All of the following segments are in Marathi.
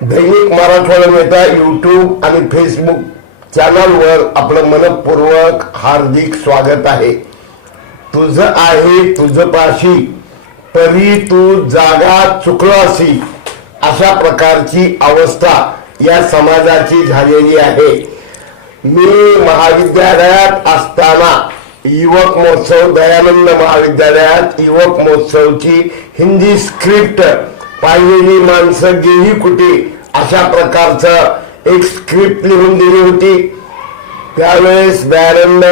दैनिक मराठवाडा नेता यूट्यूब आणि फेसबुक चॅनलवर आपलं मनपूर्वक हार्दिक स्वागत आहे. तुझं आहे तुझं पाशी तरी तू जागा चुकलासी अशा प्रकारची अवस्था या समाजाची झालेली आहे. मी महाविद्यालयात असताना युवक महोत्सव दयानंद महाविद्यालयात युवक महोत्सवची हिंदी स्क्रिप्ट पाहिलेली माणसं गेली कुठे अशा प्रकारचं एक स्क्रिप्ट लिहून दिली होती. त्यावेळेस दयानंद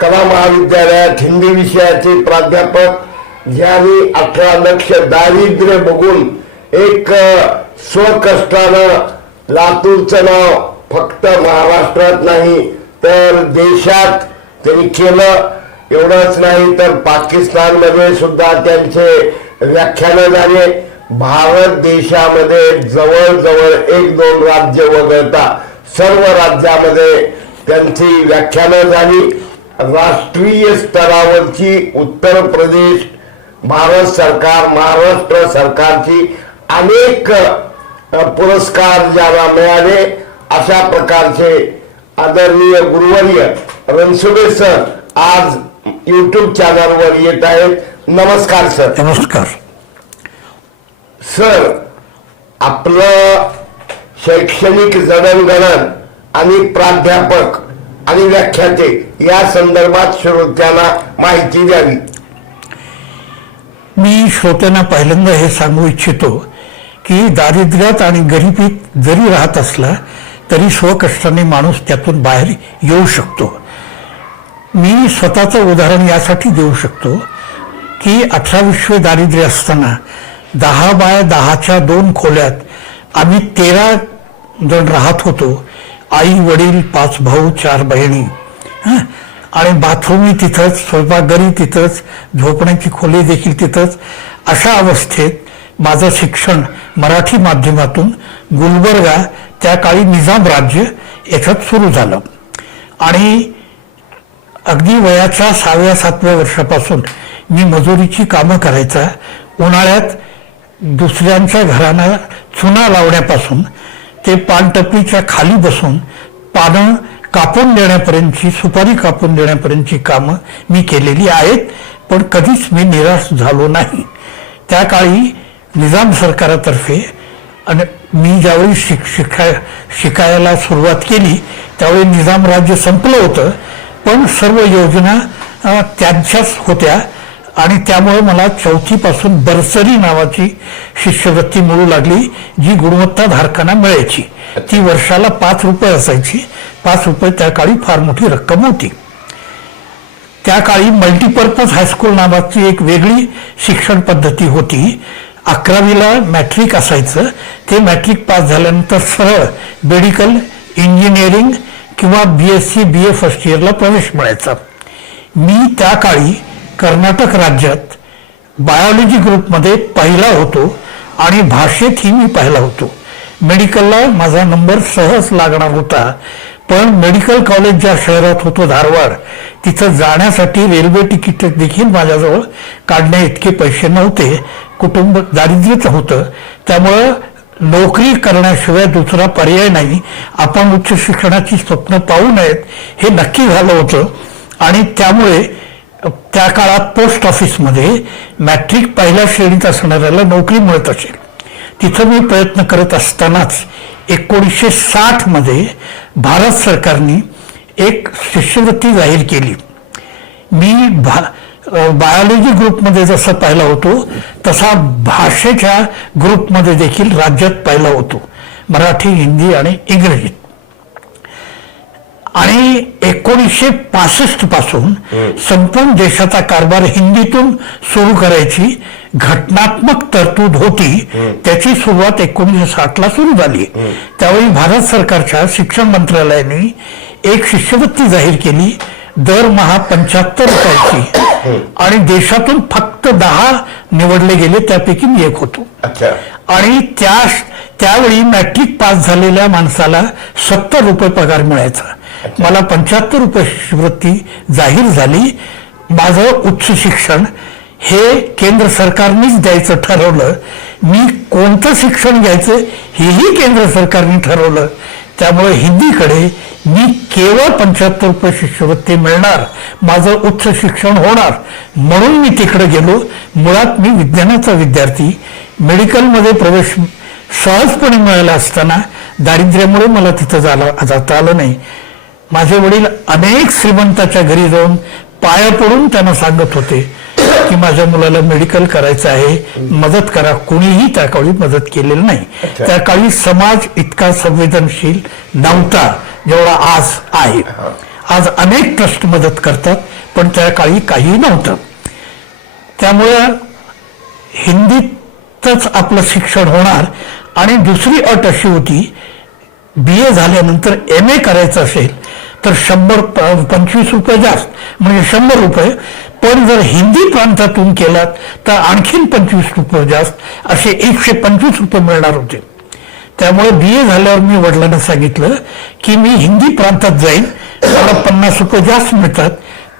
कला महाविद्यालयात हिंदी विषयाचे प्राध्यापक ज्यांनी 18 लक्ष दारिद्र्य बघून एक स्वकष्टानं लातूरचं नाव फक्त महाराष्ट्रात नाही तर देशात त्यांनी केलं. एवढंच नाही तर पाकिस्तानमध्ये सुद्धा त्यांचे व्याख्यानं झाले. भारत देशामध्ये जवळजवळ 1-2 राज्य वगळता सर्व राज्यामध्ये त्यांची व्याख्यानं झाली. राष्ट्रीय स्तरावरची उत्तर प्रदेश भारत सरकार महाराष्ट्र सरकारची अनेक पुरस्कार ज्यांना मिळाले अशा प्रकारचे आदरणीय गुरुवर्य रणसुभे सर आज यूट्यूब चॅनलवर येत आहेत. नमस्कार सर. नमस्कार सर. आपलं शैक्षणिक जडणघडण आणि प्राध्यापक आणि व्याख्याते या संदर्भात श्रोत्यांना माहिती द्यावी. मी श्रोत्यांना पहिल्यांदा हे सांगू इच्छितो की दारिद्र्यात आणि गरिबीत जरी राहत असला तरी स्वकष्टाने माणूस त्यातून बाहेर येऊ शकतो. मी स्वतःचं उदाहरण यासाठी देऊ शकतो की 18 विश्व दारिद्र्य असताना 10 बाय 10च्या 2 खोल्यात आम्ही 13 जण राहत होतो. आई वडील 5 भाऊ 4 बहिणी आणि बाथरूमही तिथंच स्वयंपाकघरही तिथंच झोपण्याची खोली देखील तिथंच. अशा अवस्थेत माझं शिक्षण मराठी माध्यमातून गुलबर्गा त्या काळी निजाम राज्य येथं सुरू झालं आणि अगदी वयाच्या 6व्या-7व्या वर्षापासून मी मजुरीची कामं करायचा. उन्हाळ्यात दुसऱ्यांच्या घरांना चुना लावण्यापासून ते पानटपरीच्या खाली बसून पानं कापून देण्यापर्यंतची सुपारी कापून देण्यापर्यंतची कामं मी केलेली आहेत. पण कधीच मी निराश झालो नाही. त्या काळी निजाम सरकारातर्फे आणि मी ज्यावेळी शिकायला सुरुवात केली त्यावेळी निजाम राज्य संपलं होतं पण सर्व योजना त्यांच्याच होत्या आणि त्यामुळे मला 4थी पासून बर्सरी नावाची शिष्यवृत्ती मिळू लागली जी गुणवत्ताधारकांना मिळायची. ती वर्षाला 5 रुपये असायची. 5 रुपये त्या काळी फार मोठी रक्कम होती. त्या काळी मल्टीपर्पज हायस्कूल नावाची एक वेगळी शिक्षण पद्धती होती. 11वीला मॅट्रिक असायचं. ते मॅट्रिक पास झाल्यानंतर सरळ मेडिकल इंजिनिअरिंग किंवा BSc BA फर्स्ट इयरला प्रवेश मिळायचा. मी त्या काळी कर्नाटक राज्यात बायोलॉजी ग्रुपमध्ये पहिला होतो आणि भाषेतही मी पहिला होतो. मेडिकलला माझा नंबर सहज लागणार होता पण मेडिकल कॉलेज ज्या शहरात होतो धारवाड तिथं जाण्यासाठी रेल्वे तिकीट देखील माझ्याजवळ काढण्या इतके पैसे नव्हते. कुटुंब दारिद्र्यच होतं. त्यामुळं नोकरी करण्याशिवाय दुसरा पर्याय नाही. आपण उच्च शिक्षणाची स्वप्न पाहू नयेत हे नक्की झालं होतं आणि त्यामुळे त्या काळात पोस्ट ऑफिसमध्ये मॅट्रिक पहिल्या श्रेणीत असणाऱ्याला नोकरी मिळत असेल. तिथं मी प्रयत्न करत असतानाच 1960 मध्ये भारत सरकारने एक शिष्यवृत्ती जाहीर केली. मी बायोलॉजी ग्रुपमध्ये जसं पहिला होतो तसा भाषेच्या ग्रुपमध्ये देखील राज्यात पहिला होतो. मराठी हिंदी आणि इंग्रजीत. आणि 1965 पासून संपूर्ण देशाचा कारभार हिंदीतून सुरू करायची घटनात्मक तरतूद होती. त्याची सुरुवात 1960ला सुरू झाली. त्यावेळी भारत सरकारच्या शिक्षण मंत्रालयाने एक शिष्यवृत्ती जाहीर केली दरमहा 75 रुपयाची आणि देशातून फक्त 10 निवडले गेले त्यापैकी मी एक होतो. आणि त्यावेळी मॅट्रिक पास झालेल्या माणसाला 70 रुपये पगार मिळायचा. मला 75 रुपये शिष्यवृत्ती जाहीर झाली. माझं उच्च शिक्षण हे केंद्र सरकारनेच द्यायचं ठरवलं. मी कोणतं शिक्षण घ्यायचं हेही केंद्र सरकारने ठरवलं. त्यामुळे हिंदीकडे मी केवळ 75 रुपये शिष्यवृत्ती मिळणार, माझं उच्च शिक्षण होणार म्हणून मी तिकडे गेलो. मुळात मी विज्ञानाचा विद्यार्थी. मेडिकलमध्ये प्रवेश सहजपणे मिळाला असताना दारिद्र्यामुळे मला तिथं जाता आलं नाही. माझे वडील अनेक श्रीमंताच्या घरी जाऊन पाया पडून त्यांना सांगत होते की माझ्या मुलाला मेडिकल करायचं आहे, मदत करा. कोणीही त्या काळी मदत केलेली नाही. त्या काळी समाज इतका संवेदनशील नव्हता जेवढा आज आहे. आज अनेक ट्रस्ट मदत करतात, पण त्या काळी काही नव्हतं. त्यामुळे हिंदीतच आपलं शिक्षण होणार. आणि दुसरी अट अशी होती, BA झाल्यानंतर MA करायचं असेल तर 125 रुपये जास्त, म्हणजे 100 रुपये. पण जर हिंदी प्रांतातून केलात तर आणखीन 25 रुपये जास्त, असे 125 रुपये मिळणार होते. त्यामुळे BA झाल्यावर मी वडिलांना सांगितलं की मी हिंदी प्रांतात जाईन, मला 50 रुपये जास्त मिळतात,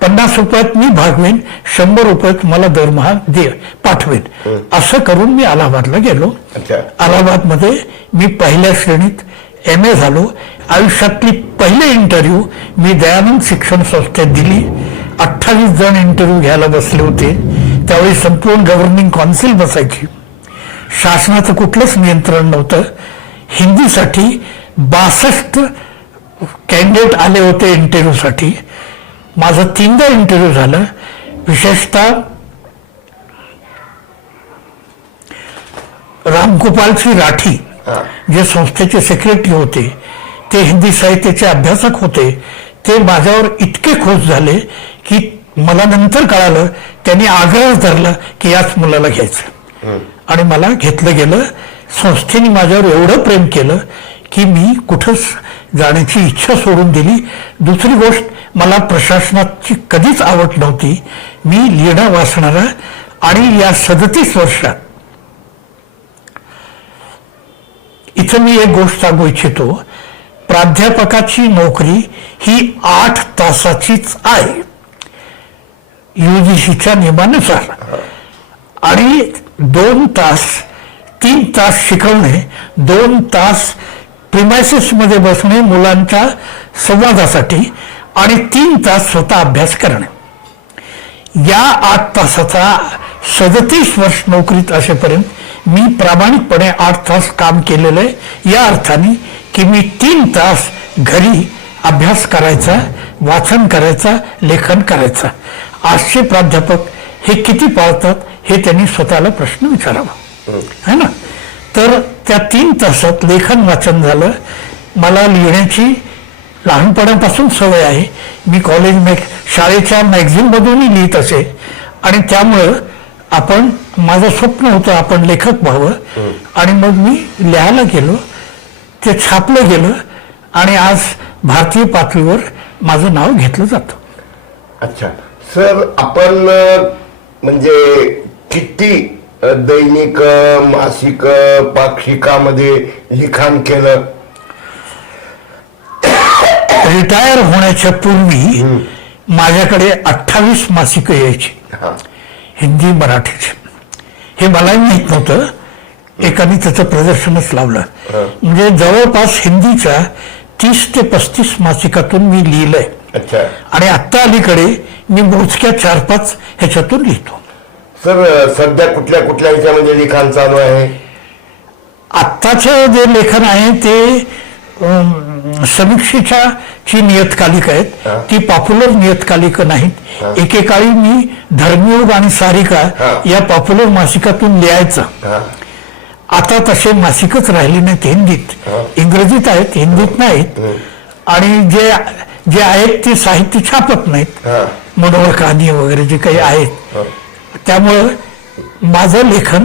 50 रुपयात मी भागवेन, 100 रुपयात मला दरमहा पाठवेन. असं करून मी अलाहाबादला गेलो. अलाहाबादमध्ये मी पहिल्या श्रेणीत MA झालो. आयुष्यातली पहिले इंटरव्ह्यू मी दयानंद शिक्षण संस्थेत दिली. 28 जण इंटरव्ह्यू घ्यायला बसले होते. त्यावेळी संपूर्ण गव्हर्निंग काउन्सिल बसायची. शासनाचं कुठलंच नियंत्रण नव्हतं. हिंदीसाठी 62 कॅन्डिडेट आले होते इंटरव्ह्यूसाठी. माझं 3दा इंटरव्ह्यू झालं. विशेषतः रामगोपालजी राठी जे संस्थेचे सेक्रेटरी होते, ते हिंदी साहित्याचे अभ्यासक होते. ते माझ्यावर इतके खुश झाले की मला नंतर कळालं त्यांनी आग्रह धरला की याच मुलाला घ्यायचं, आणि मला घेतलं गेलं. संस्थेने माझ्यावर एवढं प्रेम केलं की मी कुठंच जाण्याची इच्छा सोडून दिली. दुसरी गोष्ट, मला प्रशासनाची कधीच आवड नव्हती. मी लिहिणं वाचणारा, आणि या 37 वर्षात इथं मी एक गोष्ट सांगू इच्छितो. प्राध्यापकाची नोकरी ही 8 तासाचीच आहे UGCच्या नियमानुसार, आणि 2 तास 3 तास शिकवणे, 2 तास प्रिमायसिस मध्ये बसणे मुलांच्या संवादासाठी, आणि 3 तास स्वतः अभ्यास करणे. या 8 तासाचा 37 वर्ष नोकरीत असेपर्यंत मी प्रामाणिकपणे 8 तास काम केलेलं आहे. या अर्थाने की मी 3 तास घरी अभ्यास करायचा, वाचन करायचा, लेखन करायचा. आजचे प्राध्यापक हे किती पाळतात हे त्यांनी स्वतःला प्रश्न विचारावा, है ना. तर त्या 3 तासात लेखन वाचन झालं. मला लिहिण्याची लहानपणापासून सवय आहे. मी शाळेच्या मॅगझिनमधूनही लिहित असे, आणि त्यामुळं माझं स्वप्न होतं आपण लेखक व्हावं. आणि मग मी लिहायला गेलो, ते छापलं गेलं, आणि आज भारतीय पातळीवर माझं नाव घेतलं जातं. अच्छा सर, आपण म्हणजे किती दैनिक, मासिक, पाक्षिकामध्ये लिखाण केलं? रिटायर होण्याच्या पूर्वी माझ्याकडे 28 मासिकं यायची, हिंदी मराठीचे. हे मलाही माहित नव्हतं. एकाने त्याचं प्रदर्शनच लावलं. म्हणजे जवळपास हिंदीच्या 30 ते 35 मासिकातून मी लिहिलंय. आणि आता अलीकडे मी मोजक्या 4-5 ह्याच्यातून लिहितो. सर, सध्या कुठल्या कुठल्या ह्याच्यामध्ये लिखाण चालू आहे? आत्ताचं जे लेखन आहे ते समीक्षेच्या जी नियतकालिक आहेत, ती पॉप्युलर नियतकालिक नाहीत. एकेकाळी मी धर्मयुग आणि सारिका या पॉप्युलर मासिकातून लिहायचं. आता तसे मासिकच राहिले नाहीत हिंदीत. इंग्रजीत आहेत, हिंदीत नाहीत. आणि जे आहेत ते साहित्य छापत नाहीत, मनोहर कहाणी वगैरे जे काही आहेत. त्यामुळं माझं लेखन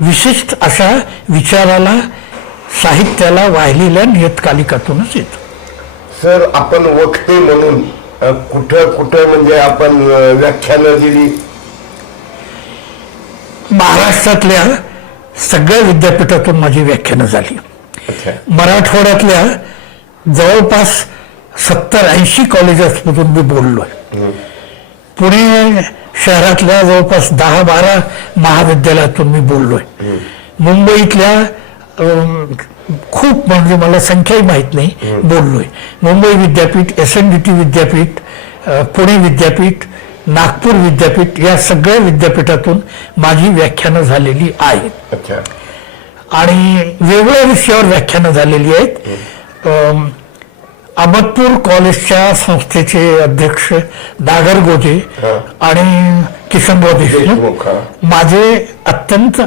विशिष्ट अशा विचाराला, साहित्याला वाहिलेल्या नियतकालिकातूनच येतं. सर, आपण वक्ते म्हणून कुठं कुठं म्हणजे आपण व्याख्यानं दिली? महाराष्ट्रातल्या सगळ्या विद्यापीठातून माझी व्याख्यानं झाली. मराठवाड्यातल्या जवळपास 70-80 कॉलेजेसमधून मी बोललोय. पुणे शहरातल्या जवळपास 10-12 महाविद्यालयातून मी बोललोय. मुंबईतल्या खूप, म्हणजे मला संख्याही माहीत नाही, बोललोय. मुंबई विद्यापीठ, SNDT विद्यापीठ, पुणे विद्यापीठ, नागपूर विद्यापीठ, या सगळ्या विद्यापीठातून माझी व्याख्यानं झालेली आहेत. अच्छा. आणि वेगवेगळ्या विषयावर व्याख्यानं झालेली आहेत. अहमदपूर कॉलेजच्या संस्थेचे अध्यक्ष नागरगोजे आणि किशनराव देशमुख माझे अत्यंत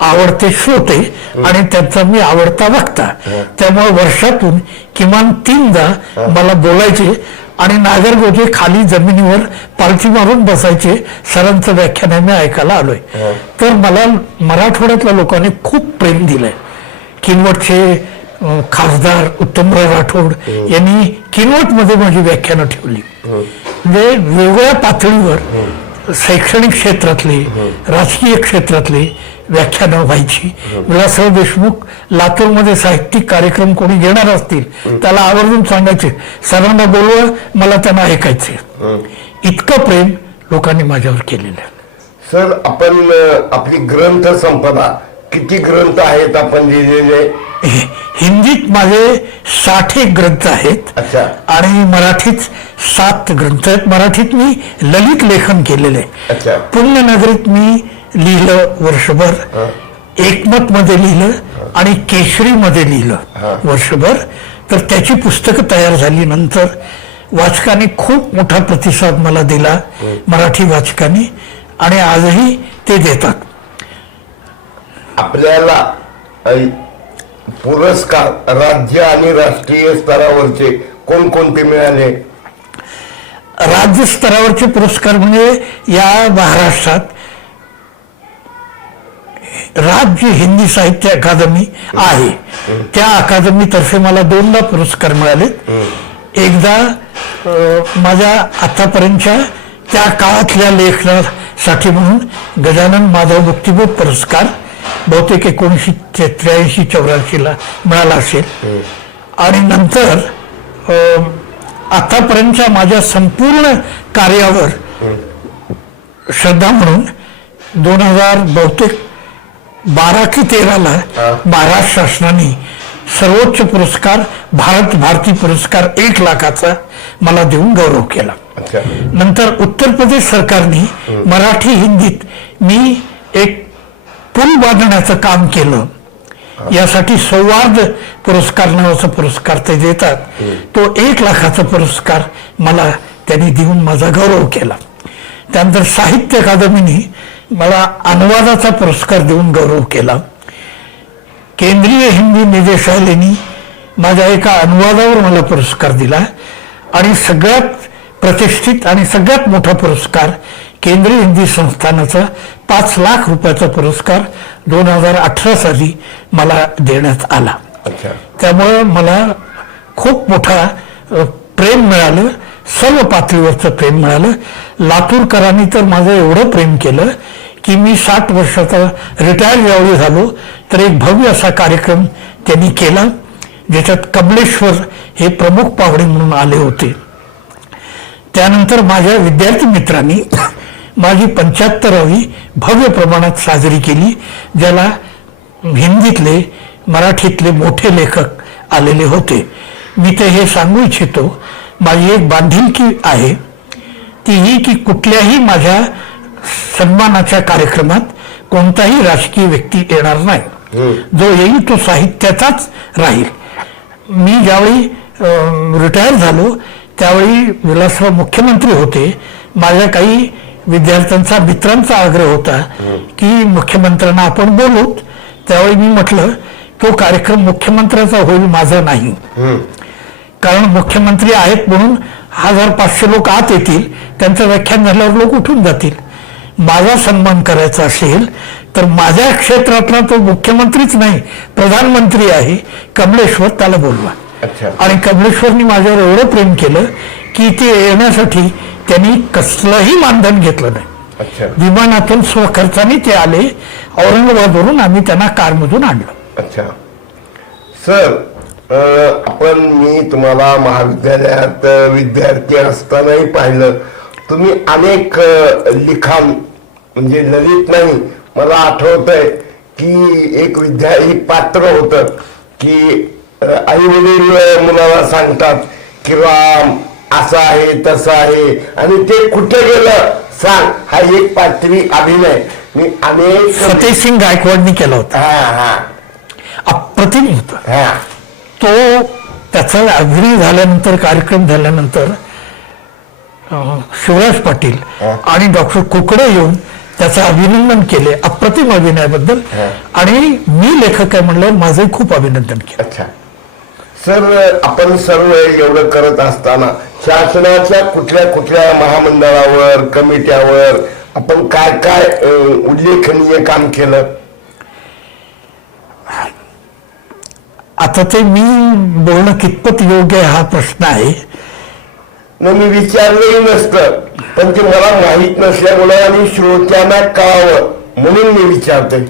आवडते श्रोते आणि त्यांचा मी आवडता वक्ता. त्यामुळे वर्षातून किमान 3दा मला बोलायचे आणि नागरगोजे खाली जमिनीवर पालथी मारून बसायचे. सरांचं व्याख्यान मी ऐकायला आलोय. तर मला मराठवाड्यातल्या लोकांनी खूप प्रेम दिलंय. किनवटचे खासदार उत्तमराव राठोड यांनी किनवटमध्ये माझी व्याख्यानं ठेवली. म्हणजे वेगवेगळ्या पातळीवर शैक्षणिक क्षेत्रातले, राजकीय क्षेत्रातले व्याख्यानं व्हायची. विलासराव देशमुख लातूरमध्ये साहित्यिक कार्यक्रम कोणी घेणार असतील त्याला आवर्जून सांगायचे, सरांना बोलवा, मला त्यांना ऐकायचे. इतकं प्रेम लोकांनी माझ्यावर केलेलं आहे. सर, आपण आपली ग्रंथ संपदा किती ग्रंथ आहेत आपण लिहिलेले? हिंदीत माझे 60 ग्रंथ आहेत. अच्छा. आणि मराठीत 7 ग्रंथ आहेत. मराठीत मी ललित लेखन केलेले. अच्छा. पुण्यनगरीत मी लिहिलं वर्षभर, एकमत मध्ये लिहिलं आणि केशरी मध्ये लिहिलं वर्षभर. तर त्याची पुस्तकं तयार झाली. नंतर वाचकांनी खूप मोठा प्रतिसाद मला दिला, मराठी वाचकांनी, आणि आजही ते देतात. आपल्याला पुरस्कार राज्य आणि राष्ट्रीय स्तरावरचे कोणकोणते मिळाले? राज्य स्तरावरचे पुरस्कार म्हणजे या महाराष्ट्रात राज्य हिंदी साहित्य अकादमी आहे, त्या अकादमीतर्फे मला 2दा पुरस्कार मिळालेत. एकदा माझ्या आतापर्यंतच्या त्या काळातल्या लेखनासाठी म्हणून गजानन माधव मुक्तिबोध पुरस्कार बहुतेक 1983-84 मिळाला असेल. आणि नंतर आतापर्यंतच्या माझ्या संपूर्ण कार्यावर श्रद्धा म्हणून 2012 की 13 महाराष्ट्र शासनाने सर्वोच्च पुरस्कार भारत भारती पुरस्कार 1 लाखाचा मला देऊन गौरव केला. नंतर उत्तर प्रदेश सरकारने मराठी हिंदीत मी एक पूल बांधण्याचं काम केलं. यासाठी सौहार्द पुरस्कार नावाचा पुरस्कार ते देतात. तो 1 लाखाचा पुरस्कार मला त्यांनी देऊन माझा गौरव केला. त्यानंतर साहित्य अकादमीने मला अनुवादाचा पुरस्कार देऊन गौरव केला. केंद्रीय हिंदी निदेशालयाने माझ्या एका अनुवादावर मला पुरस्कार दिला. आणि सगळ्यात प्रतिष्ठित आणि सगळ्यात मोठा पुरस्कार केंद्रीय हिंदी संस्थानाचा 5 लाख रुपयाचा पुरस्कार 2018 साली मला देण्यात आला. त्यामुळे मला खूप मोठा प्रेम मिळालं, सर्व पातळीवरचं प्रेम मिळालं. लातूरकरांनी तर माझं एवढं प्रेम केलं की मी 60 वर्षाचा रिटायर ज्यावेळी झालो तर एक भव्य असा कार्यक्रम त्यांनी केला, ज्याच्यात कमलेश्वर हे प्रमुख पाहुणे म्हणून आले होते. त्यानंतर माझ्या विद्यार्थी मित्रांनी माझी 75वी भव्य प्रमाणात साजरी केली, ज्याला हिंदीतले मराठीतले मोठे लेखक आलेले होते. मी ते हे सांगू इच्छितो, माझी एक बांधिलकी आहे ती ही की कुठल्याही माझ्या सन्मानाच्या कार्यक्रमात कोणताही राजकीय व्यक्ती येणार नाही. जो येईल तो साहित्याचाच राहील. मी ज्यावेळी रिटायर झालो त्यावेळी विलासराव मुख्यमंत्री होते. माझ्या काही विद्यार्थ्यांचा मित्रांचा आग्रह होता की मुख्यमंत्र्यांना आपण बोलूत. त्यावेळी मी म्हटलं तो कार्यक्रम मुख्यमंत्र्याचा होईल, माझा नाही. कारण मुख्यमंत्री आहेत म्हणून 1500 लोक आत येतील, त्यांचं व्याख्यान झाल्यावर लोक उठून जातील. माझा सन्मान करायचा असेल तर माझ्या क्षेत्रातला तो मुख्यमंत्रीच नाही, प्रधानमंत्री आहे, कमलेश्वर, त्याला बोलवा. आणि कमलेश्वरनी माझ्यावर एवढं प्रेम केलं की ते येण्यासाठी त्यांनी कसलंही मानधन घेतलं नाही. विमानातून स्वखर्चाने ते आले. औरंगाबादवरून आम्ही त्यांना कारमधून आणलं. अच्छा सर, मी तुम्हाला महाविद्यालयात विद्यार्थी असतानाही पाहिलं तुम्ही अनेक लिखाण म्हणजे ललित नाही, मला आठवतंय की एक पात्र होतं की आई वडील मुलाला सांगतात की राम असं आहे तसं आहे आणि ते कुठे गेलं सांग, हा एक पात्री अभिनय मी अनेक फतेहसिंग गायकवाडनी केला होता. हा अप्रतिम होता हा तो. त्याचा अभिनय झाल्यानंतर, कार्यक्रम झाल्यानंतर शिवराज पाटील आणि डॉक्टर कुकडे येऊन त्याचं अभिनंदन केले अप्रतिम अभिनयाबद्दल. आणि मी लेखक आहे म्हणल्यावर माझं खूप अभिनंदन केलं. अच्छा सर, आपण सर्व एवढं करत असताना शासनाच्या कुठल्या कुठल्या महामंडळावर, कमिट्यावर आपण काय काय उल्लेखनीय काम केलं? आता ते मी बोलणं कितपत योग्य आहे हा प्रश्न आहे. मी विचारलंही नसतं, पण ते मला माहीत नसल्यामुळे आणि श्रोत्यांना कळावं म्हणून मी विचारते.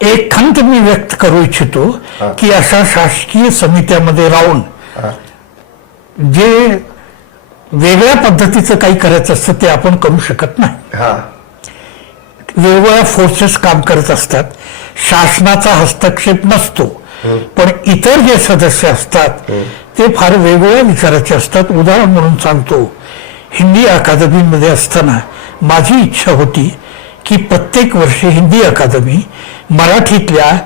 एक खंत मी व्यक्त करू इच्छितो की अशा शासकीय समित्यामध्ये राहून जे वेगळ्या पद्धतीचं काही करायचं असतं ते आपण करू शकत नाही. वेगवेगळ्या फोर्सेस काम करत असतात, शासनाचा हस्तक्षेप नसतो. पण इतर जे सदस्य असतात ते फार वेगवेगळ्या विचाराचे असतात. उदाहरण म्हणून सांगतो, हिंदी अकादमीमध्ये असताना माझी इच्छा होती की प्रत्येक वर्षी हिंदी अकादमी मराठीतल्या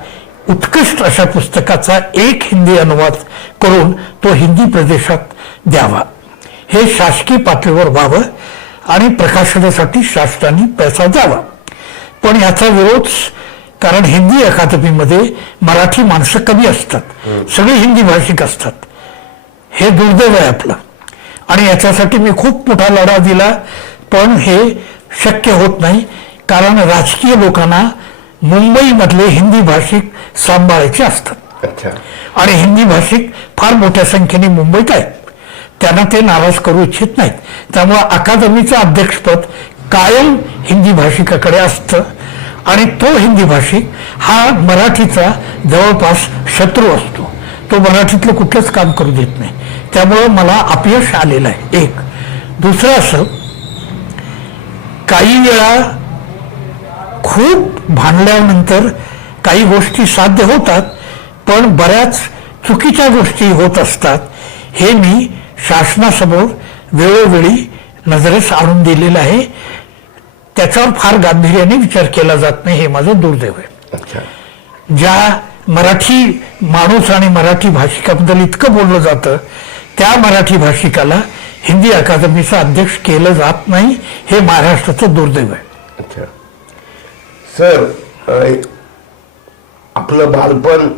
उत्कृष्ट अशा पुस्तकाचा एक हिंदी अनुवाद करून तो हिंदी प्रदेशात द्यावा. हे शासकीय पातळीवर व्हावं आणि प्रकाशनासाठी शासनाने पैसा द्यावा. पण याचा विरोध, कारण हिंदी अकादमीमध्ये मराठी माणसं कमी असतात, सगळे हिंदी भाषिक असतात. हे दुर्दैव आहे आपलं आणि याच्यासाठी मी खूप मोठा लढा दिला. पण हे शक्य होत नाही, कारण राजकीय लोकांना मुंबईमधले हिंदी भाषिक सांभाळायचे असतात आणि हिंदी भाषिक फार मोठ्या संख्येने मुंबईत आहेत. त्यांना ते नाराज करू इच्छित नाहीत. त्यामुळे अकादमीचं अध्यक्षपद कायम हिंदी भाषिकाकडे असतं आणि तो हिंदी भाषिक हा मराठीचा जवळपास शत्रू असतो. तो मराठीतलं कुठलंच काम करू देत नाही. त्यामुळं मला अपयश आलेलं आहे. एक दुसरं असं, काही वेळा खूप भांडल्यानंतर काही गोष्टी साध्य होतात, पण बऱ्याच चुकीच्या गोष्टी होत असतात. हे मी शासनासमोर वेळोवेळी नजरेस आणून दिलेलं आहे. त्याच्यावर फार गांभीर्याने विचार केला जात नाही, हे माझं दुर्दैव आहे. ज्या मराठी माणूस आणि मराठी भाषिकाबद्दल इतकं बोललं जातं, त्या मराठी भाषिकाला हिंदी अकादमीचं अध्यक्ष केलं जात नाही, हे महाराष्ट्राचं दुर्दैव आहे. सर, आपलं बालपण,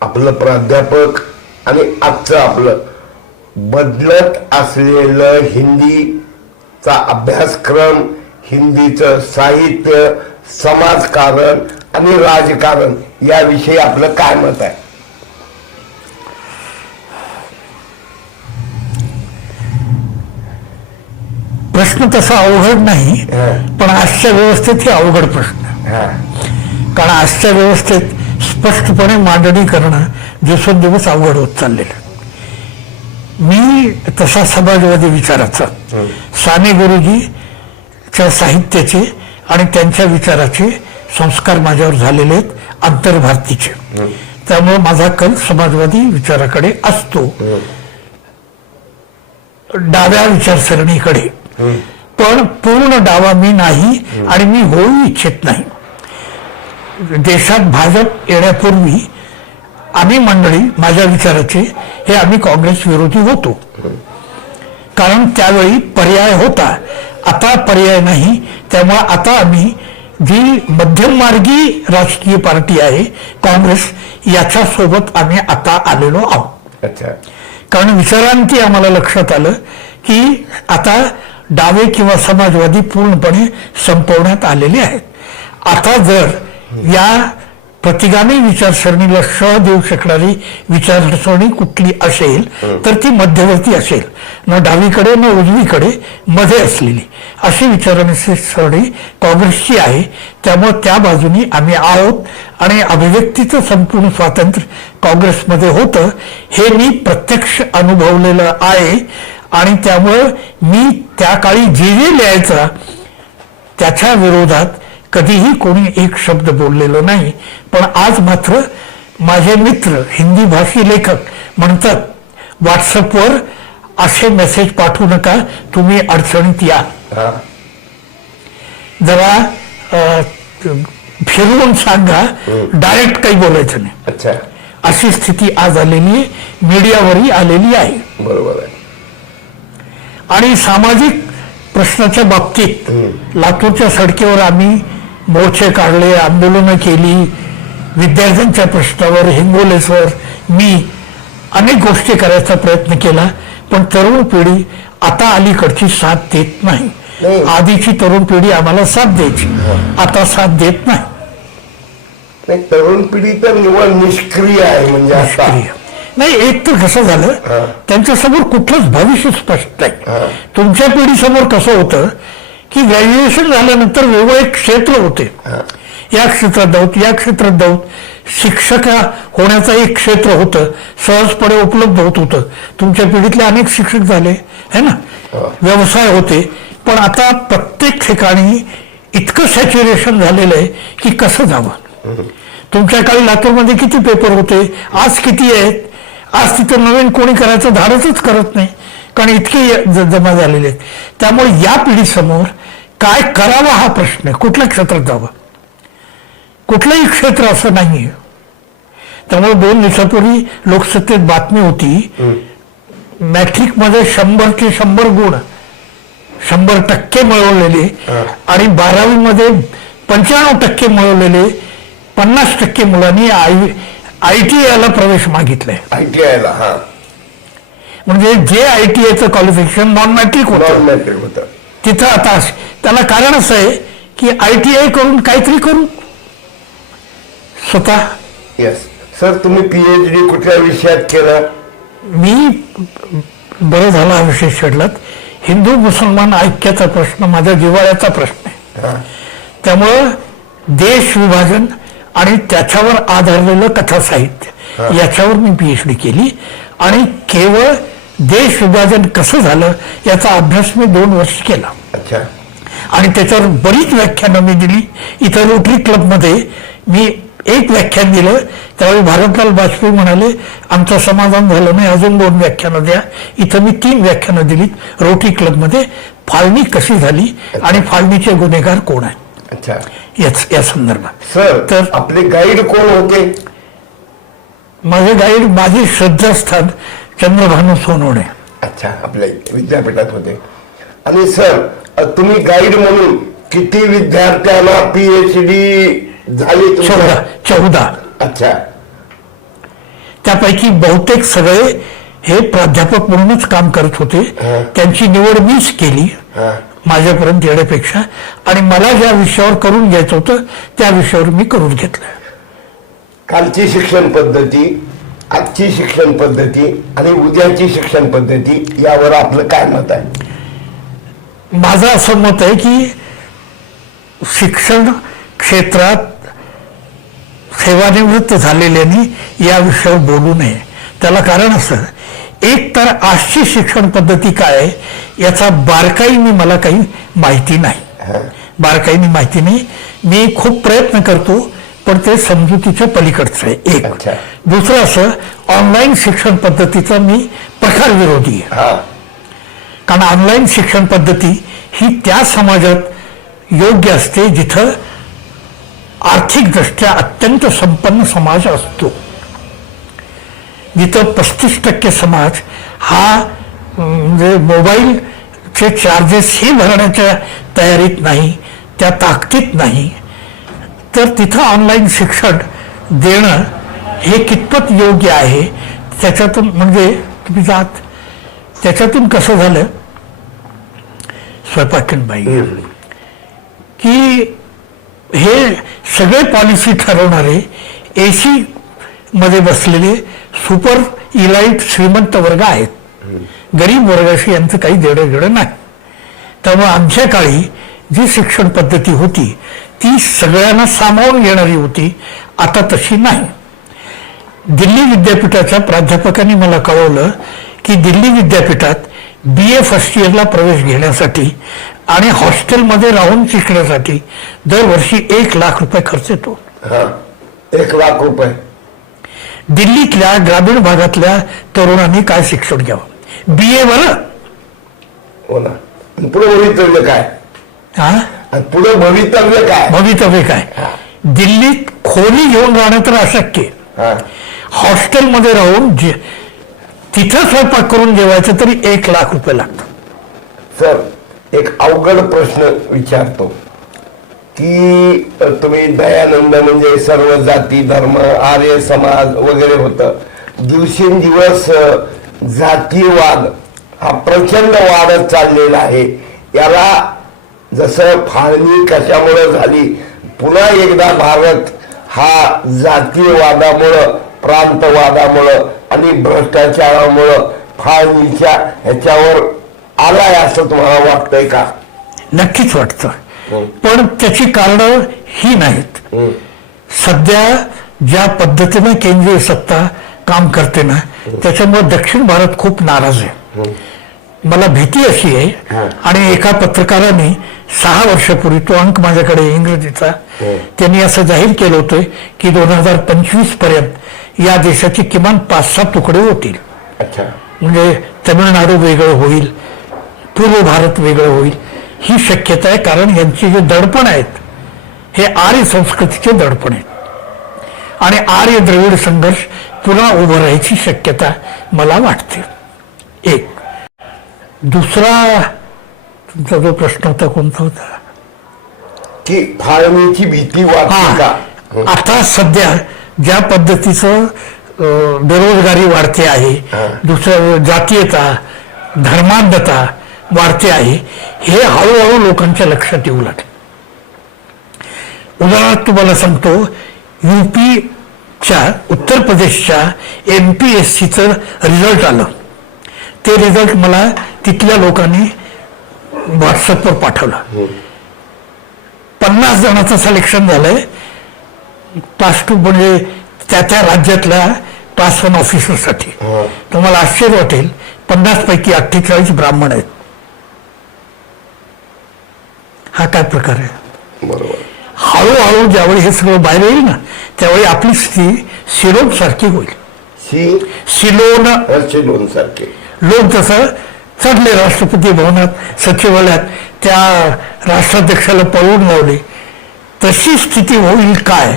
आपलं प्राध्यापक आणि आजचं आपलं बदलत असलेलं हिंदीचा अभ्यासक्रम, हिंदीचं साहित्य, समाजकारण आणि राजकारण याविषयी आपलं काय मत आहे? प्रश्न तसा अवघड नाही, पण आजच्या व्यवस्थेत हे अवघड प्रश्न आहे. कारण आजच्या व्यवस्थेत स्पष्टपणे मांडणी करणं दिवसेंदिवस अवघड होत चाललेलं. मी तसा समाजवादी विचाराचा, साने गुरुजीच्या साहित्याचे आणि त्यांच्या विचाराचे संस्कार माझ्यावर झालेले आहेत, आंतरभारतीचे. त्यामुळे माझा कल समाजवादी विचाराकडे असतो, डाव्या विचारसरणीकडे. पण पूर्ण डावा मी नाही आणि मी होऊ इच्छित नाही. देशात भाजप येण्यापूर्वी आम्ही मंडळी, माझ्या विचाराचे, हे आम्ही काँग्रेस विरोधी होतो, कारण त्यावेळी पर्याय होता. आता पर्याय नाही. त्यामुळे आता आम्ही जी मध्यममार्गी राजकीय पार्टी आहे काँग्रेस, याच्या सोबत आम्ही आता आलेलो आहोत. कारण विचारांती आम्हाला लक्षात आलं की आता डावे किंवा समाजवादी पूर्णपणे संपवण्यात आलेले आहेत. आता जर या प्रतिगामी विचारसरणीला शह देऊ शकणारी विचारसरणी कुठली असेल तर ती मध्यवर्ती असेल, न डावीकडे न उजवीकडे, मध्ये असलेली अशी विचारसरणी काँग्रेसची आहे. त्यामुळे त्या बाजूनी आम्ही आहोत आणि अभिव्यक्तीचं संपूर्ण स्वातंत्र्य काँग्रेसमध्ये होतं, हे मी प्रत्यक्ष अनुभवलेलं आहे. आणि त्यामुळं मी त्या काळी जे जे लिहायचा त्याच्या विरोधात कधीही कोणी एक शब्द बोललेलो नाही. पण आज मात्र माझे मित्र हिंदी भाषी लेखक म्हणतात व्हॉट्सअपवर असे मेसेज पाठवू नका, तुम्ही अडचणीत या. हा. जरा फिरवून सांगा, डायरेक्ट काही बोलायचं नाही. अच्छा. अशी स्थिती आज आलेली आहे, मीडियावरही आलेली आहे. बरोबर आहे. आणि सामाजिक प्रश्नाच्या बाबतीत लातूरच्या सडकेवर आम्ही मोर्चे काढले, आंदोलनं केली. विद्यार्थ्यांच्या प्रश्नावर, हिंगोलेसवर मी अनेक गोष्टी करायचा प्रयत्न केला. पण तरुण पिढी आता अलीकडची साथ देत नाही. आधीची तरुण पिढी आम्हाला साथ द्यायची, आता साथ देत नाही. नाही, तरुण पिढी तर निवड निष्क्रिय आहे. म्हणजे आता नाही, एक तर कसं झालं, त्यांच्यासमोर कुठलंच भविष्य स्पष्ट नाही. तुमच्या पिढीसमोर कसं होतं की ग्रॅज्युएशन झाल्यानंतर वेगवेगळे क्षेत्र होते. या क्षेत्रात जाऊत, या क्षेत्रात जाऊत. शिक्षक होण्याचं एक क्षेत्र होतं, सहजपणे उपलब्ध होत होतं. तुमच्या पिढीतले अनेक शिक्षक झाले है ना, व्यवसाय होते. पण आता प्रत्येक ठिकाणी इतकं सॅच्युरेशन झालेलं आहे की कसं जावं. तुमच्या काळी लातूरमध्ये किती पेपर होते, आज किती आहेत. आज तिथं नवीन कोणी करायचं धाडसच करत नाही, कारण इतके जमा झालेले आहेत. त्यामुळे या पिढीसमोर काय करावं हा प्रश्न आहे. कुठल्या क्षेत्रात जावं, कुठलंही क्षेत्र असं नाहीये. त्यामुळे 2 दिवसापूर्वी लोकसत्तेत बातमी होती, मॅट्रिकमध्ये 100चे 100 गुण, 100% मिळवलेले आणि 12वीमध्ये 95% मिळवलेले 50% मुलांनी ITI ला प्रवेश मागितलाय. ITI ला. हा. म्हणजे जे ITIचं क्वालिफिकेशन नॉन मॅट्रिक होतं तिथं आता त्याला कारण असं आहे की ITI करून काहीतरी करू स्वतः. येस सर, तुम्ही PhD कुठल्या विषयात केलं? मी बरं झाला हा विषय छेडलात. हिंदू मुसलमान ऐक्याचा प्रश्न माझ्या जिव्हाळ्याचा प्रश्न आहे. त्यामुळं देश विभाजन आणि त्याच्यावर आधारलेलं कथा साहित्य याच्यावर मी PhD केली. आणि केवळ देश विभाजन कसं झालं याचा अभ्यास मी 2 वर्ष केला. अच्छा. आणि त्याच्यावर बरीच व्याख्यानं मी दिली. इथं रोटरी क्लबमध्ये मी एक व्याख्यान दिलं, त्यावेळी भारतलाल वाजपेयी म्हणाले आमचं समाधान झालं नाही, अजून 2 व्याख्यानं द्या. इथं मी 3 व्याख्यानं दिलीत रोटरी क्लबमध्ये. फाळणी कशी झाली आणि फाळणीचे गुन्हेगार कोण आहेत. अच्छा. या संदर्भात. सर, तर आपले गाईड कोण होते? माझे गाईड माझे श्रद्धास्थान चंद्रभानू सोनवणे. अच्छा, आपल्या विद्यापीठात होते. आणि सर, तुम्ही गाईड म्हणून किती विद्यार्थ्यांना PhD झाली? 14. अच्छा. त्यापैकी बहुतेक सगळे हे प्राध्यापक म्हणूनच काम करत होते. त्यांची निवड मीच केली माझ्यापर्यंत येण्यापेक्षा. आणि मला ज्या विषयावर करून घ्यायचं होतं त्या विषयावर मी करून घेतलं. कालची शिक्षण पद्धती, आजची शिक्षण पद्धती आणि उद्याची शिक्षण पद्धती यावर आपलं काय मत आहे? माझं असं मत आहे की शिक्षण क्षेत्रात सेवानिवृत्त झालेल्यांनी या विषयावर बोलू नये. त्याला कारण असं, एक तर आजची शिक्षण पद्धती काय आहे याचा बारकाईने मला काही माहिती नाही. बारकाईने माहिती नाही. मी खूप प्रयत्न करतो पण ते समजुतीच्या पलीकडचं आहे एक. दुसरं असं, ऑनलाईन शिक्षण पद्धतीचा मी प्रखर विरोधी आहे. कारण ऑनलाईन शिक्षण पद्धती ही त्या समाजात योग्य असते जिथं आर्थिकदृष्ट्या अत्यंत संपन्न समाज असतो. जिथं 35% समाज हा म्हणजे मोबाईलचे चार्जेसही भरण्याच्या तयारीत नाही, त्या ताकदीत नाही. तर तिथं ऑनलाईन शिक्षण देणं हे कितपत योग्य आहे त्याच्यातून म्हणजे तुम्ही जात त्याच्यातून कसं झालं स्वयंपाकीनबाई की हे सगळे पॉलिसी ठरवणारे AC मध्ये बसलेले सुपर इलाइट श्रीमंत वर्ग आहेत. गरीब वर्गाशी यांचं काही देणं घेणं नाही. त्यामुळे आमच्या काळी जी शिक्षण पद्धती होती ती सगळ्यांना सामावून घेणारी होती. आता तशी नाही. दिल्ली विद्यापीठाच्या प्राध्यापकांनी मला कळवलं की दिल्ली विद्यापीठात BA फर्स्ट इयरला प्रवेश घेण्यासाठी आणि हॉस्टेलमध्ये राहून शिकण्यासाठी दरवर्षी 1,00,000 रुपये खर्च येतो. 1,00,000 रुपये. दिल्लीतल्या ग्रामीण भागातल्या तरुणांनी काय शिक्षण घ्यावं? BA वर. हो ना. पुढे भवितव्य काय? हा, पुढे भवितव्य काय? भवितव्य काय? दिल्लीत खोली घेऊन राहणं तर अशक्य. हॉस्टेलमध्ये राहून तिथं स्वयंपाक करून जेवायचं तरी 1,00,000 रुपये लागतात. सर, एक अवघड प्रश्न विचारतो की तुम्ही दयानंद म्हणजे सर्व जाती धर्म आर्य समाज वगैरे होतं, दिवसेंदिवस जातीयवाद हा प्रचंड वाढत चाललेला आहे. याला जसं फाळणी कशामुळे झाली, पुन्हा एकदा भारत हा जातीयवादामुळं प्रांतवादामुळं आणि भ्रष्टाचारामुळं फाळणीच्या ह्याच्यावर आलाय असं तुम्हाला वाटतंय का? नक्कीच वाटतं, पण त्याची कारणं ही नाहीत. सध्या ज्या पद्धतीने केंद्रीय सत्ता काम करते ना, त्याच्यामुळे दक्षिण भारत खूप नाराज आहे. मला भीती अशी आहे, आणि एका पत्रकाराने 6 वर्षापूर्वी, तो अंक माझ्याकडे इंग्रजीचा, त्यांनी असं जाहीर केलं होतं की 2025 पर्यंत या देशाचे किमान 5-6 तुकडे होतील. म्हणजे तमिळनाडू वेगळं होईल, पूर्व भारत वेगळं होईल ही शक्यता आहे. कारण यांचे जे दडपण आहेत हे आर्य संस्कृतीचे दडपण आहेत आणि आर्य द्रविड संघर्ष पुन्हा उभं राहायची शक्यता मला वाटते. एक. दुसरा तुमचा जो प्रश्न होता कोणता होता? की फाळणीची भीती वाटते का? आता सध्या ज्या पद्धतीचं बेरोजगारी वाढते आहे, दुसरं जातीयता धर्मांधता वाढते आहे, हे हळूहळू लोकांच्या लक्षात येऊ लागले. उदाहरणार्थ तुम्हाला सांगतो, UPच्या उत्तर प्रदेशच्या MPSCचं रिझल्ट आलं. ते रिझल्ट मला तिथल्या लोकांनी व्हॉट्सअपवर पाठवलं. 50 जणांचं सिलेक्शन झालंय क्लास 2, म्हणजे त्या त्या राज्यातल्या क्लास 1 ऑफिसरसाठी. तुम्हाला आश्चर्य वाटेल, 50 पैकी 48 ब्राह्मण आहेत. हा काय प्रकार आहे? बरोबर. हळूहळू ज्यावेळी हे सगळं बाहेर येईल ना, त्यावेळी आपली स्थिती सिलोन सारखी होईल. सिलोन सारखे लोक जसं चढले राष्ट्रपती भवनात, सचिवालयात, त्या राष्ट्राध्यक्षाला पळवून लावले, तशी स्थिती होईल काय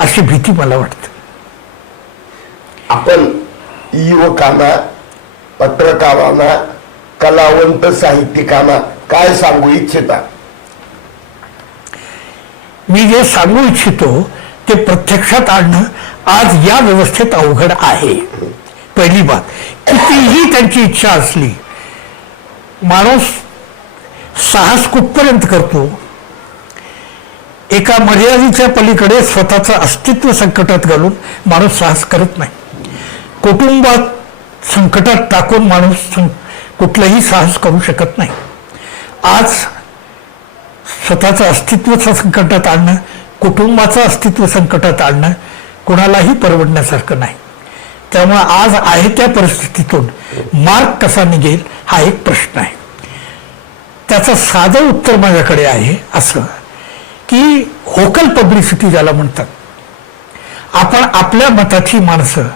अशी भीती मला वाटते. आपण युवकांना, पत्रकारांना, कलावंत साहित्यिकांना काय सांगू इच्छिता? मी जे सांगू इच्छितो ते प्रत्यक्षात आणणं आज या व्यवस्थेत अवघड आहे. पहिली बात, कितीही त्यांची इच्छा असली, माणूस साहस कुठपर्यंत करतो? एका मर्यादेच्या पलीकडे स्वतःचं अस्तित्व संकटात घालून माणूस साहस करत नाही. कुटुंबात संकटात टाकून माणूस कुठलंही साहस करू शकत नाही. आज स्वतःचं अस्तित्व संकटात आणणं, कुटुंबाचं अस्तित्व संकटात आणणं कुणालाही परवडण्यासारखं नाही. त्यामुळे आज आहे त्या परिस्थितीतून मार्ग कसा निघेल हा एक प्रश्न आहे. त्याचं साधं उत्तर माझ्याकडे आहे असं की व्होकल पब्लिसिटी ज्याला म्हणतात, आपण आपल्या मताची माणसं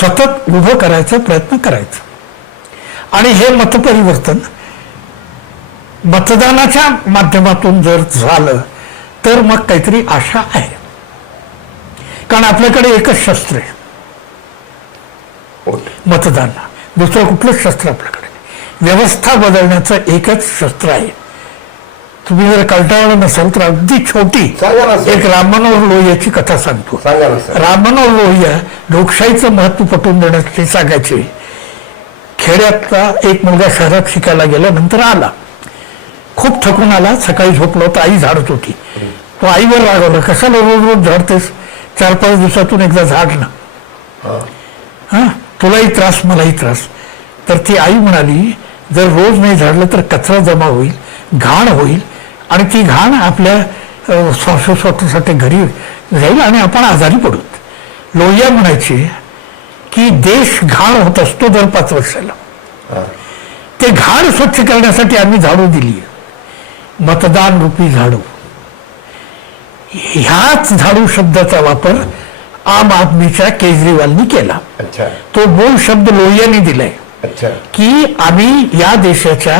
सतत उभं करायचा प्रयत्न करायचा आणि हे मतपरिवर्तन मतदानाच्या माध्यमातून जर झालं तर मग काहीतरी आशा आहे. कारण आपल्याकडे एकच शस्त्र आहे, मतदान. दुसरं कुठलंच शस्त्र आपल्याकडे. व्यवस्था बदलण्याचं एकच शस्त्र आहे. तुम्ही जर कंटाळलं नसाल तर अगदी छोटी एक राम मनोहर लोहियाची कथा सांगतो. राम मनोहर लोहिया लोकशाहीचं महत्व पटवून देण्यासाठी सांगायचे. खेड्यातला एक मुलगा शहरात शिकायला गेला, नंतर आला, खूप थकून आला, सकाळी झोपलो तर आई झाडत होती. तो आईवर रागवला, कशाला रोज रोज झाडतेस, 4-5 दिवसातून एकदा झाड ना, तुलाही त्रास मलाही त्रास. तर ती आई म्हणाली, जर रोज नाही झाडलं तर कचरा जमा होईल, घाण होईल आणि ती घाण आपल्या श्वासोश्वासासाठी घरी जाईल आणि आपण आजारी पडू. लोहिया म्हणायचे की देश घाण होत असतो दर 5 वर्षाला. ते घाण स्वच्छ करण्यासाठी आम्ही झाडू दिली, मतदान रूपी झाडू. ह्याच झाडू शब्दाचा वापर आम आदमीच्या केजरीवालनी केला. अच्छा तो बोल शब्द लोहियांनी दिलाय अच्छा की आम्ही या देशाच्या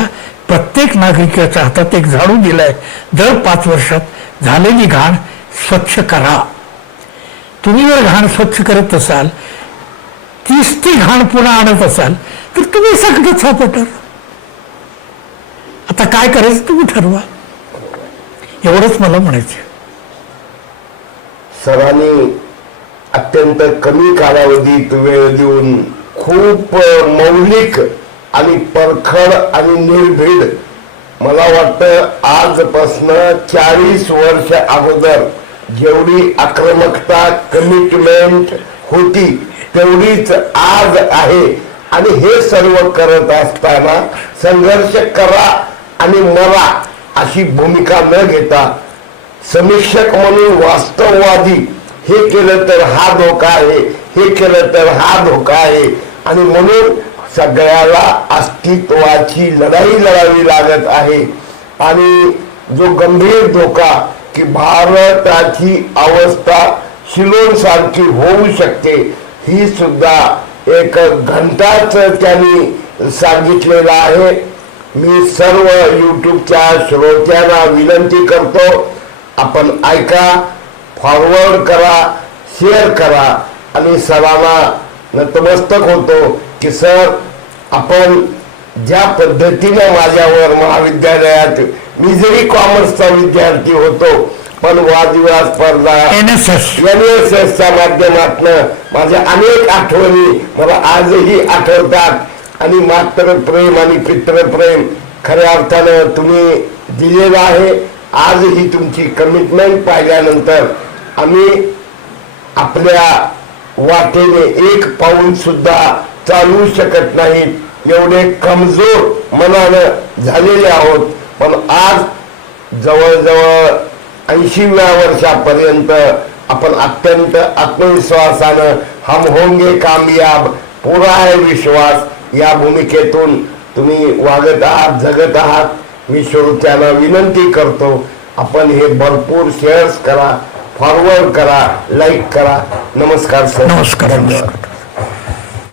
प्रत्येक नागरिकाच्या हातात एक झाडू दिलाय, दर 5 वर्षात झालेली घाण स्वच्छ करा. तुम्ही जर घाण स्वच्छ करत असाल, तीच ती घाण पुन्हा आणत असाल, तर तुम्ही सगळं सापडणार. आता काय करायचं तुम्ही ठरवा, एवढंच मला म्हणायचं. सरांनी अत्यंत कमी कालावधीत वेळ देऊन खूप मौलिक आणि परखड आणि निर्भीड, मला वाटतं आजपासून 40 वर्ष अगोदर जेवढी आक्रमकता कमिटमेंट होती तेवढीच आज आहे. आणि हे सर्व करत असताना संघर्ष करा आणि मरा अशी भूमिका न घेता समीक्षक म्हणून वास्तववादी, हे केलं तर हा धोका आहे, हे केलं तर हा धोका आहे, आणि म्हणून सगळ्याला अस्तित्वाची लढाई लढावी लागत आहे. आणि जो गंभीर धोका की भारताची अवस्था शिलोन सारखी होऊ शकते, ही सुद्धा एक घंटाच त्यांनी सांगितलेलं आहे. मी सर्व युट्यूबच्या श्रोत्यांना विनंती करतो, आपण ऐका, फॉरवर्ड करा, शेअर करा. आणि सरांना नतमस्तक होतो की सर, आपण ज्या पद्धतीने माझ्यावर महाविद्यालयात, मी जरी कॉमर्सचा विद्यार्थी होतो पण वादविवाद स्पर्धा NSSच्या माध्यमातून माझ्या अनेक आठवणी मला आजही आठवतात. आणि मातृप्रेम आणि पितृप्रेम खऱ्या अर्थानं तुम्ही दिलेलं आहे. आजही तुमची कमिटमेंट पाहिल्यानंतर आम्ही आपल्या वाटेने एक पाऊल सुद्धा चालू शकत नाहीत, एवढे कमजोर मनानं झालेले आहोत. पण आज जवळजवळ 80व्या वर्षापर्यंत आपण अत्यंत आत्मविश्वासानं हम होंगे कामयाब, पुरा है विश्वास, या भूमिकेतून तुम्ही वागत आहात, जगत आहात. मी श्रोत्यांना विनंती करतो, आपण हे भरपूर शेअर्स करा, फॉरवर्ड करा, लाईक करा. नमस्कार सर. नमस्कार.